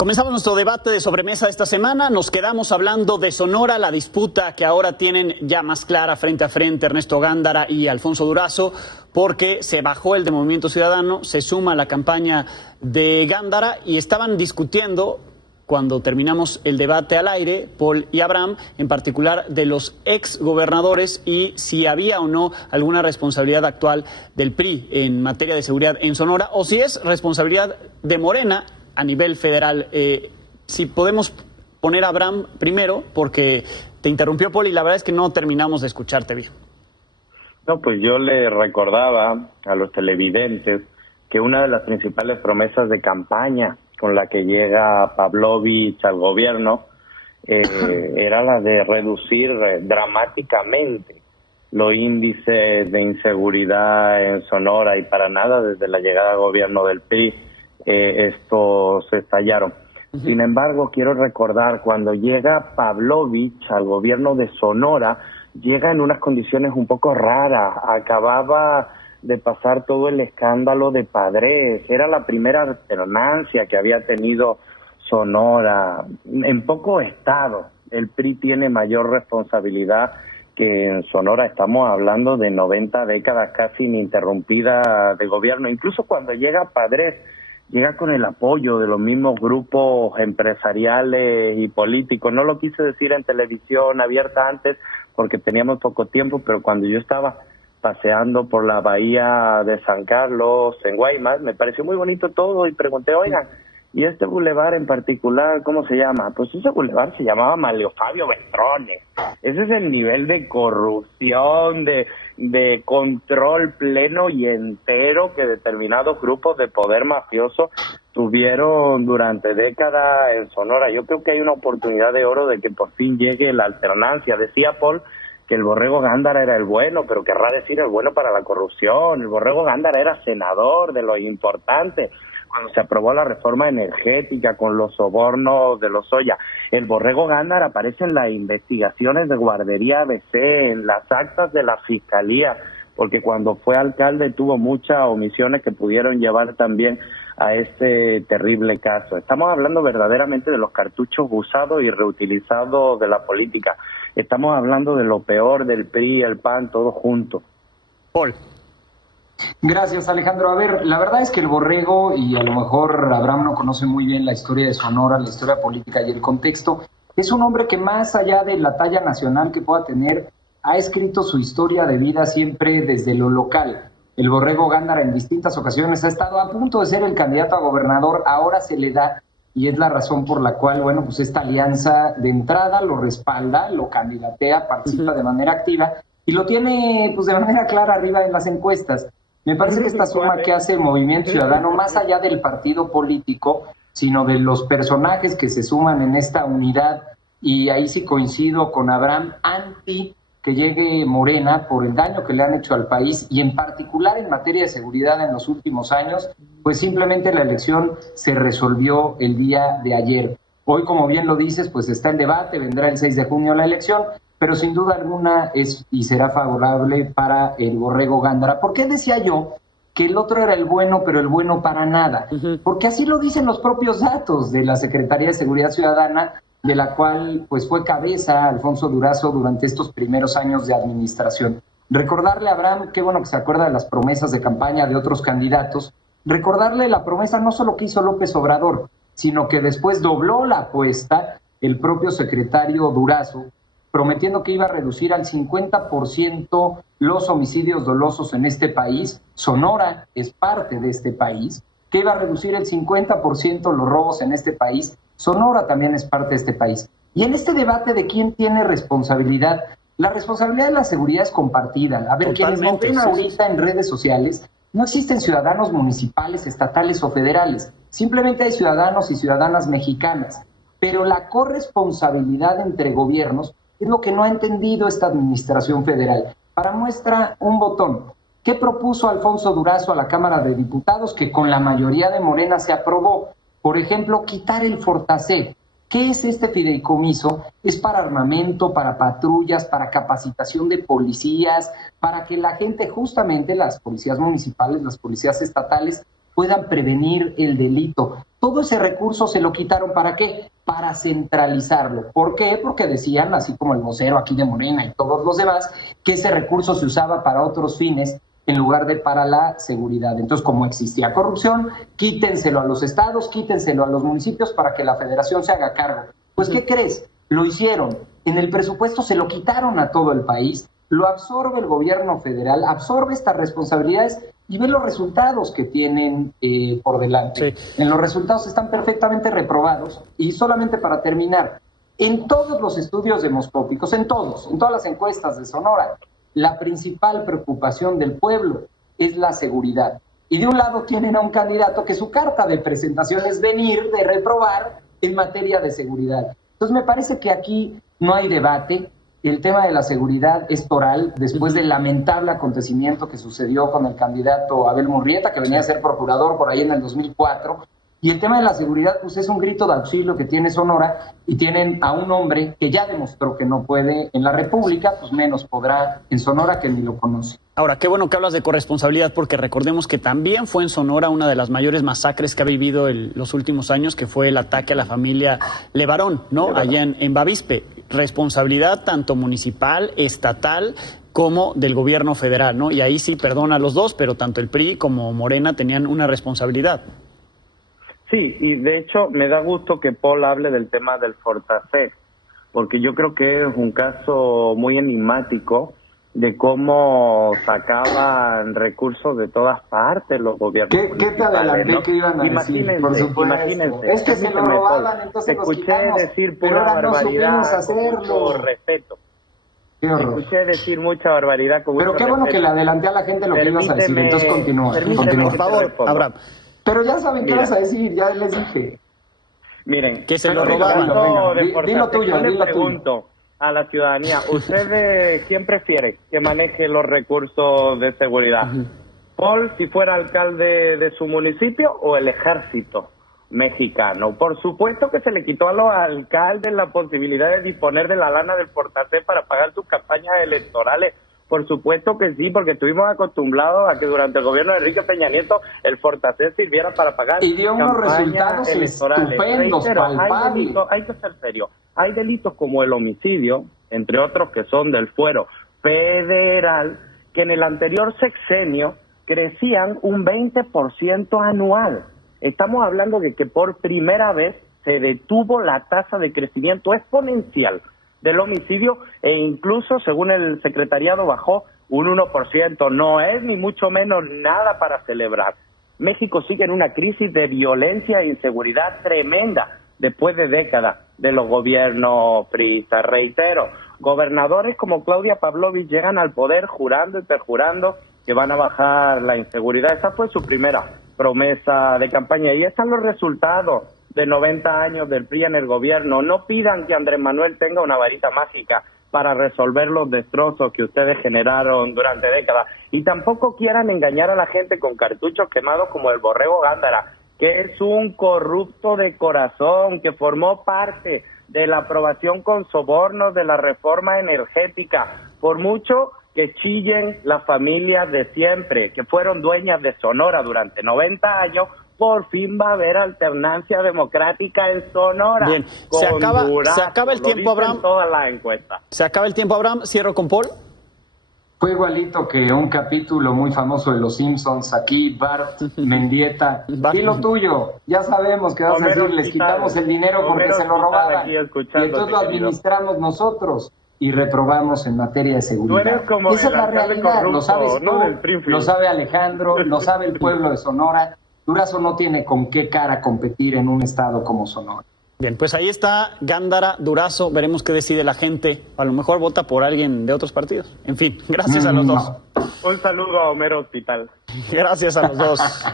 Comenzamos nuestro debate de sobremesa esta semana. Nos quedamos hablando de Sonora, la disputa que ahora tienen ya más clara frente a frente Ernesto Gándara y Alfonso Durazo, porque se bajó el de Movimiento Ciudadano, se suma a la campaña de Gándara y estaban discutiendo, cuando terminamos el debate al aire, Paul y Abraham, en particular de los exgobernadores y si había o no alguna responsabilidad actual del PRI en materia de seguridad en Sonora, o si es responsabilidad de Morena a nivel federal. Si podemos poner a Abraham primero, porque te interrumpió Paul y la verdad es que no terminamos de escucharte bien. No, pues yo le recordaba a los televidentes que una de las principales promesas de campaña con la que llega Pavlovich al gobierno era la de reducir dramáticamente los índices de inseguridad en Sonora, y para nada desde la llegada al gobierno del PRI estos se estallaron. Sin embargo, quiero recordar, cuando llega Pavlovich al gobierno de Sonora, llega en unas condiciones un poco raras. Acababa de pasar todo el escándalo de Padres, era la primera alternancia que había tenido Sonora. En pocos estados el PRI tiene mayor responsabilidad que en Sonora. Estamos hablando de 90 décadas casi ininterrumpidas de gobierno. Incluso cuando llega Padres, llega con el apoyo de los mismos grupos empresariales y políticos. No lo quise decir en televisión abierta antes porque teníamos poco tiempo, pero cuando yo estaba paseando por la bahía de San Carlos, en Guaymas, me pareció muy bonito todo y pregunté, oigan, ¿y este bulevar en particular cómo se llama? Pues ese bulevar se llamaba Manlio Fabio Beltrones. Ese es el nivel de corrupción, de control pleno y entero que determinados grupos de poder mafioso tuvieron durante décadas en Sonora. Yo creo que hay una oportunidad de oro de que por fin llegue la alternancia. Decía Paul que el Borrego Gándara era el bueno, pero querrá decir el bueno para la corrupción. El Borrego Gándara era senador de lo importante cuando se aprobó la reforma energética con los sobornos de Lozoya. El Borrego Gándara aparece en las investigaciones de Guardería ABC, en las actas de la Fiscalía, porque cuando fue alcalde tuvo muchas omisiones que pudieron llevar también a este terrible caso. Estamos hablando verdaderamente de los cartuchos usados y reutilizados de la política. Estamos hablando de lo peor del PRI y el PAN, todos juntos. Paul. Gracias, Alejandro. A ver, la verdad es que el Borrego, y a lo mejor Abraham no conoce muy bien la historia de Sonora, la historia política y el contexto, es un hombre que más allá de la talla nacional que pueda tener, ha escrito su historia de vida siempre desde lo local. El Borrego Gándara en distintas ocasiones ha estado a punto de ser el candidato a gobernador, ahora se le da, y es la razón por la cual, bueno, pues esta alianza de entrada lo respalda, lo candidatea, participa de manera activa, y lo tiene pues de manera clara arriba en las encuestas. Me parece que esta suma que hace Movimiento Ciudadano, más allá del partido político, sino de los personajes que se suman en esta unidad, y ahí sí coincido con Abraham, anti que llegue Morena por el daño que le han hecho al país, y en particular en materia de seguridad en los últimos años, pues simplemente la elección se resolvió el día de ayer. Hoy, como bien lo dices, pues está en debate, vendrá el 6 de junio la elección, pero sin duda alguna es y será favorable para el Borrego Gándara. ¿Por qué decía yo que el otro era el bueno, pero el bueno para nada? Porque así lo dicen los propios datos de la Secretaría de Seguridad Ciudadana, de la cual pues fue cabeza Alfonso Durazo durante estos primeros años de administración. Recordarle a Abraham, qué bueno que se acuerda de las promesas de campaña de otros candidatos, recordarle la promesa no solo que hizo López Obrador, sino que después dobló la apuesta el propio secretario Durazo, prometiendo que iba a reducir al 50% los homicidios dolosos en este país. Sonora es parte de este país. Que iba a reducir el 50% los robos en este país. Sonora también es parte de este país. Y en este debate de quién tiene responsabilidad, la responsabilidad de la seguridad es compartida. A ver, quienes nos ven ahorita en redes sociales, no existen ciudadanos municipales, estatales o federales. Simplemente hay ciudadanos y ciudadanas mexicanas. Pero la corresponsabilidad entre gobiernos es lo que no ha entendido esta administración federal. Para muestra, un botón. ¿Qué propuso Alfonso Durazo a la Cámara de Diputados que con la mayoría de Morena se aprobó? Por ejemplo, quitar el Fortaseg. ¿Qué es este fideicomiso? Es para armamento, para patrullas, para capacitación de policías, para que la gente, justamente las policías municipales, las policías estatales, puedan prevenir el delito. Todo ese recurso se lo quitaron, ¿para qué? Para centralizarlo. ¿Por qué? Porque decían, así como el vocero aquí de Morena y todos los demás, que ese recurso se usaba para otros fines en lugar de para la seguridad. Entonces, como existía corrupción, quítenselo a los estados, quítenselo a los municipios para que la federación se haga cargo. Pues, ¿qué crees? Lo hicieron. En el presupuesto se lo quitaron a todo el país, lo absorbe el gobierno federal, absorbe estas responsabilidades y ve los resultados que tienen por delante. Sí. En los resultados están perfectamente reprobados. Y solamente para terminar, en todos los estudios demoscópicos, en todas las encuestas de Sonora, la principal preocupación del pueblo es la seguridad. Y de un lado tienen a un candidato que su carta de presentación es venir de reprobar en materia de seguridad. Entonces me parece que aquí no hay debate. El tema de la seguridad es toral, después del lamentable acontecimiento que sucedió con el candidato Abel Murrieta, que venía a ser procurador por ahí en el 2004. Y el tema de la seguridad, pues es un grito de auxilio que tiene Sonora, y tienen a un hombre que ya demostró que no puede en la República, pues menos podrá en Sonora, que ni lo conoce. Ahora, qué bueno que hablas de corresponsabilidad, porque recordemos que también fue en Sonora una de las mayores masacres que ha vivido los últimos años, que fue el ataque a la familia Levarón, ¿no? Levarón. Allá en Bavispe. Responsabilidad tanto municipal, estatal, como del gobierno federal, ¿no? Y ahí sí, perdona a los dos, pero tanto el PRI como Morena tenían una responsabilidad. Sí, y de hecho me da gusto que Paul hable del tema del Fortasec, porque yo creo que es un caso muy enigmático de cómo sacaban recursos de todas partes los gobiernos. ¿Qué te adelanté, ¿no? Que iban a imagínense, decir? Imagínense. Es que se lo robaban, entonces los quitamos, decir pura barbaridad, no hacerlo. Con mucho respeto. Qué horror. Escuché decir mucha barbaridad con Pero mucho qué bueno respeto. que le adelanté a la gente lo que ibas a decir, entonces continúa. Por favor, Abraham. Pero ya saben qué vas a decir, ya les dije. Miren, que se lo robaban. Dilo tuyo, yo le pregunto a la ciudadanía, ¿usted quién prefiere que maneje los recursos de seguridad? ¿Paul, si fuera alcalde de su municipio, o el ejército mexicano? Por supuesto que se le quitó a los alcaldes la posibilidad de disponer de la lana del Fortasec para pagar sus campañas electorales. Por supuesto que sí, porque estuvimos acostumbrados a que durante el gobierno de Enrique Peña Nieto el Fortasec sirviera para pagar y dio unos resultados electorales. Estupendos, Palpables. Hay que ser serio. Hay delitos como el homicidio, entre otros que son del fuero federal, que en el anterior sexenio crecían un 20% anual. Estamos hablando de que por primera vez se detuvo la tasa de crecimiento exponencial del homicidio, e incluso, según el secretariado, bajó un 1%. No es ni mucho menos nada para celebrar. México sigue en una crisis de violencia e inseguridad tremenda después de décadas de los gobiernos priistas. Reitero, gobernadores como Claudia Pavlovich llegan al poder jurando y perjurando que van a bajar la inseguridad. Esa fue su primera promesa de campaña, y están los resultados de 90 años del PRI en el gobierno. No pidan que Andrés Manuel tenga una varita mágica para resolver los destrozos que ustedes generaron durante décadas, y tampoco quieran engañar a la gente con cartuchos quemados como el Borrego Gándara, que es un corrupto de corazón, que formó parte de la aprobación con sobornos de la reforma energética. Por mucho que chillen las familias de siempre, que fueron dueñas de Sonora durante 90 años, por fin va a haber alternancia democrática en Sonora. Bien, se acaba el tiempo, Abraham. Todas las encuestas. Se acaba el tiempo, Abraham. Cierro con Paul. Fue igualito que un capítulo muy famoso de Los Simpsons, aquí Bart Mendieta. Y lo tuyo, ya sabemos que vas a decir, les quitamos el dinero porque se lo robaban. Y entonces lo administramos nosotros y reprobamos en materia de seguridad. Tú eres como esa es la realidad, corrupto, lo sabes tú, ¿no? lo sabe Alejandro, lo sabe el pueblo de Sonora. Durazo no tiene con qué cara competir en un estado como Sonora. Bien, pues ahí está Gándara, Durazo, veremos qué decide la gente. A lo mejor vota por alguien de otros partidos. En fin, gracias a los dos. Un saludo a Homero Hospital. Gracias a los dos.